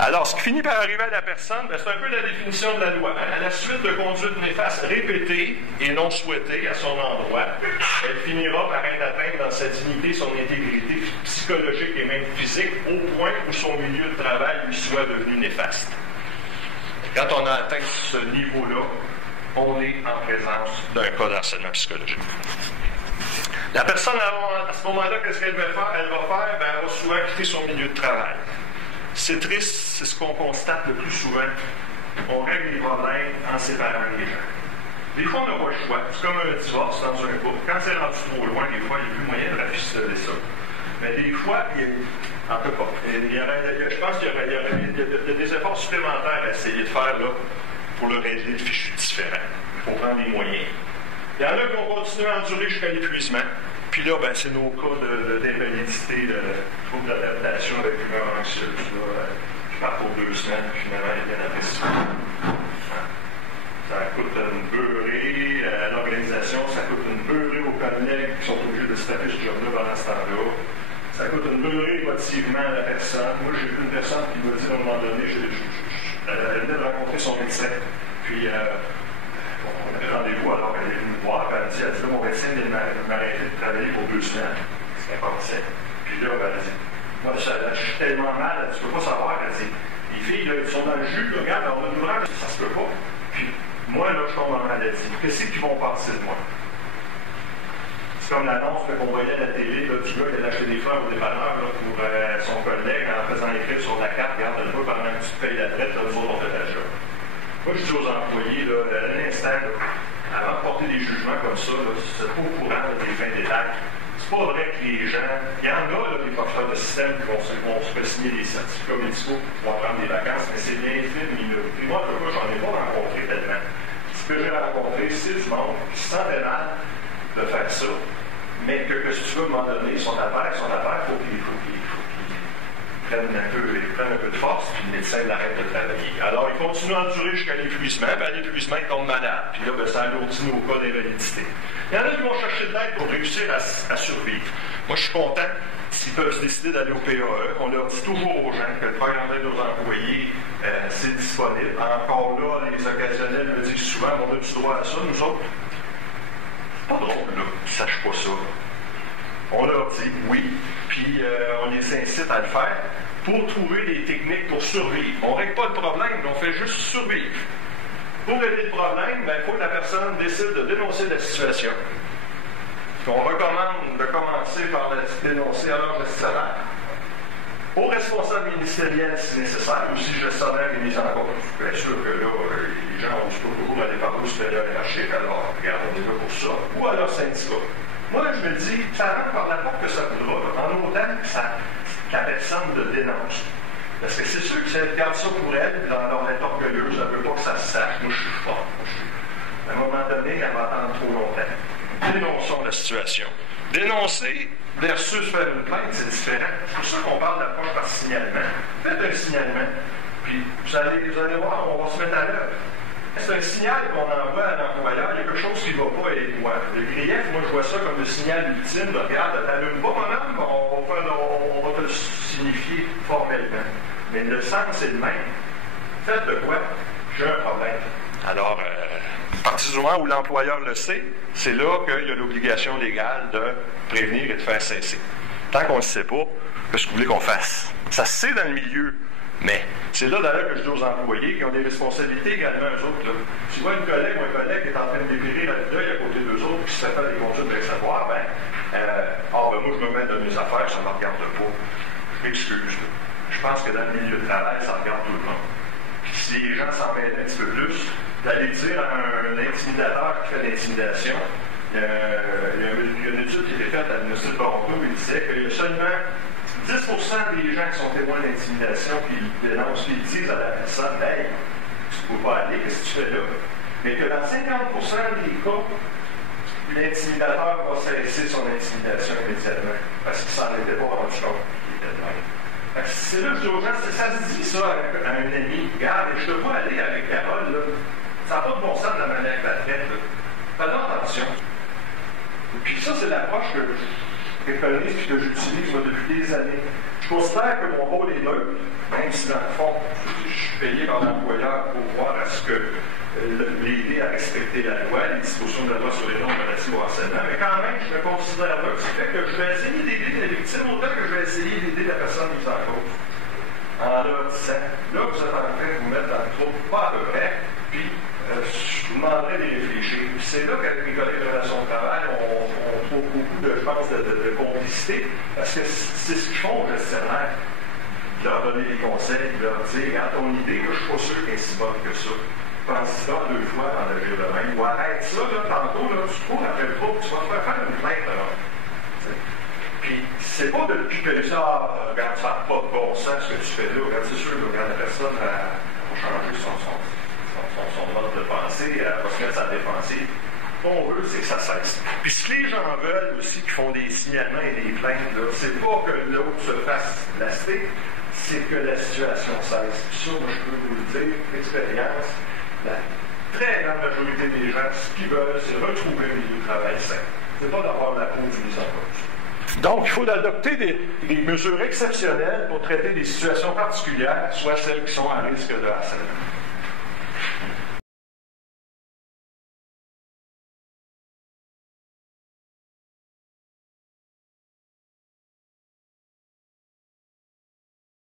Alors, ce qui finit par arriver à la personne, c'est un peu la définition de la loi. À la suite de conduites néfastes répétées et non souhaitées à son endroit, elle finira par être atteinte dans sa dignité, son intégrité psychologique et même physique, au point où son milieu de travail lui soit devenu néfaste. Quand on a atteint ce niveau-là, on est en présence d'un cas d'harcèlement psychologique. La personne, à ce moment-là, qu'est-ce qu'elle va faire? Elle va souvent quitter son milieu de travail. C'est triste, c'est ce qu'on constate le plus souvent. On règle les problèmes en séparant les gens. Des fois, on n'a pas le choix. C'est comme un divorce dans un couple. Quand c'est rendu trop loin, des fois, il n'y a plus moyen de rafistoler ça. Mais des fois, en tout cas, je pense qu'il y a des efforts supplémentaires à essayer de faire là, pour le régler le fichu différent. Il faut prendre les moyens. Il y en a qui vont continuer à endurer jusqu'à l'épuisement. Puis là, c'est nos cas d'invalidité, de trouble d'adaptation avec humeur anxieuse. Je pars pour 2 semaines, puis finalement, il y a bien apprécié. Ça coûte une beurrée à l'organisation, ça coûte une beurrée aux collègues qui sont obligés de se taper ce job-là pendant ce temps-là. Ça coûte une beurrée émotivement à la personne. Moi, j'ai vu une personne qui m'a dit à un moment donné, elle venait de rencontrer son médecin. Puis, on avait rendez-vous, alors elle est venue me voir, puis elle dit, mon médecin vient de m'arrêter de travailler pour 2 semaines. C'est qu'elle pensait. Puis là, elle dit, moi, je suis tellement mal, elle dit, tu peux pas savoir. Elle dit, les filles, là, ils sont dans le jus, là, regarde, on a une ouvrage, ça se peut pas. Puis, moi, là, je tombe en maladie. Qu'est-ce qu'ils vont penser de moi? C'est comme l'annonce qu'on voyait à la télé, là, du gars qui allait acheter des fleurs au dépanneur là, pour son collègue en faisant écrire sur la carte, regarde le peu pendant que tu te payes la traite, là, nous autres, on fait la job. Moi, je dis aux employés, là, à l'instant, là, avant de porter des jugements comme ça, c'est pas au courant des fins d'étape. C'est pas vrai que les gens. Il y en a, là, des professeurs de système qui vont se faire signer des certificats médicaux pour prendre des vacances, mais c'est bien fait, minorité. Moi, j'en ai pas rencontré tellement. Ce que j'ai rencontré, c'est du monde qui se sentait mal de faire ça, mais que si tu veux, à un moment donné, son affaire, il faut qu'il prennent un peu de force, puis le médecin l'arrête de travailler. Alors, il continue à endurer jusqu'à l'épuisement, puis à l'épuisement, il tombe malade. Puis là, ça alourdit nos cas d'invalidité. Il y en a qui vont chercher de l'aide pour réussir à survivre. Moi, je suis content s'ils peuvent se décider d'aller au PAE. On leur dit toujours aux gens que le programme d'aide aux employés, c'est disponible. Encore là, les occasionnels me disent souvent, on a-tu droit à ça, nous autres? C'est pas drôle, là, qu'ils ne sachent pas ça. On leur dit oui, puis on les incite à le faire pour trouver des techniques pour survivre. On ne règle pas le problème, on fait juste survivre. Pour régler le problème, il faut que la personne décide de dénoncer la situation. On recommande de commencer par la dénoncer à leur gestionnaire. Aux responsables ministériels, si nécessaire, ou si le gestionnaire est mis en cause. Bien sûr que là, les gens ont du beaucoup à des parcours supérieurs hiérarchiques, alors regarde, on est là pour ça. Ou à leur syndicat. Moi, je me dis, ça rentre par la porte que ça voudra, en autant que la personne le dénonce. Parce que c'est sûr que si elle garde ça pour elle, dans elle est orgueilleuse, elle ne veut pas que ça se sache. Moi, je suis fort. À un moment donné, elle va attendre trop longtemps. Dénonçons la situation. Dénoncer versus faire une plainte, c'est différent. C'est pour ça qu'on parle d'approche par signalement. Faites un signalement, puis vous allez voir, on va se mettre à l'œuvre. C'est un signal qu'on envoie à l'employeur, il y a quelque chose qui ne va pas avec moi. Le grief, moi je vois ça comme le signal ultime, de, regarde, t'allumes pas moi-même, on va te le signifier formellement. Mais le sens est le même. Faites de quoi? J'ai un problème. Alors, à partir du moment où l'employeur le sait, c'est là qu'il y a l'obligation légale de prévenir et de faire cesser. Tant qu'on ne le sait pas, qu'est-ce que vous voulez qu'on fasse? Ça se sait dans le milieu. Mais c'est là d'ailleurs que je dis aux employés qui ont des responsabilités également, eux autres. Là. Si tu vois une collègue ou un collègue qui est en train de dépérir la deuil à côté d'eux autres, qui se fait des consultes avec savoir, moi je me mets dans mes affaires, ça ne me regarde pas. Je m'excuse. Je pense que dans le milieu de travail, ça regarde tout le monde. Puis si les gens s'en mêlent un petit peu plus, d'aller dire à un intimidateur qui fait de l'intimidation, il y a une étude qui a été faite à l'Université de Toronto, il disait qu'il y a seulement 10% des gens qui sont témoins d'intimidation qui dénoncent, qui disent à la personne, hey, tu ne peux pas aller, qu'est-ce que tu fais là? Mais que dans 50% des cas, l'intimidateur va cesser son intimidation immédiatement parce qu'il ne s'en était pas rendu compte qu'il était de même. C'est là que je dis aux gens, ça se dit ça à un ami, regarde, je te vois aller avec Carole, là. Ça n'a pas de bon sens de la manière que la traite. Fais attention. Et puis ça, c'est l'approche que je préconise et que j'utilise depuis des années. Je considère que mon rôle est neutre, même si dans le fond, je suis payé par l'employeur pour voir à ce que l'aider à respecter la loi, les dispositions de la loi sur les normes relatives au harcèlement, mais quand même, je me considère neutre, ce qui fait que je vais essayer d'aider la victime autant que je vais essayer d'aider la personne mise en cause. En leur disant, là, vous êtes en train de vous mettre dans le trou, pas à peu près, puis je vous demanderai d'y réfléchir. Puis c'est là qu'avec mes collègues de relations de travail, on trouve beaucoup de, je pense, de complicité, parce que c'est ce qu'ils font aux gestionnaires. De leur donner des conseils, de leur dire, regarde ton idée, là, je suis pas sûr qu'elle est si bonne que ça. Pense-y là 2 fois dans le jeu de même. Ou arrête ça, là, tantôt, là, tu cours après le groupe, tu vas te faire une plainte, là. Puis, c'est pas de le piper ça, regarde, ça n'a pas de bon sens ce que tu fais là. Regarde, c'est sûr, regarde, la personne va changer son mode de pensée, elle va se mettre sa défensive. Ce qu'on veut, c'est que ça cesse. Puis, ce que les gens veulent aussi, qui font des signalements et des plaintes, là, c'est pas que l'autre se fasse blaster, c'est que la situation cesse. Puis ça, moi, je peux vous le dire, l'expérience, la très grande majorité des gens, ce qu'ils veulent, c'est retrouver un milieu de travail sain. C'est pas d'avoir la peau du mise en cause. Donc, il faut adopter des mesures exceptionnelles pour traiter des situations particulières, soit celles qui sont à risque de harcèlement.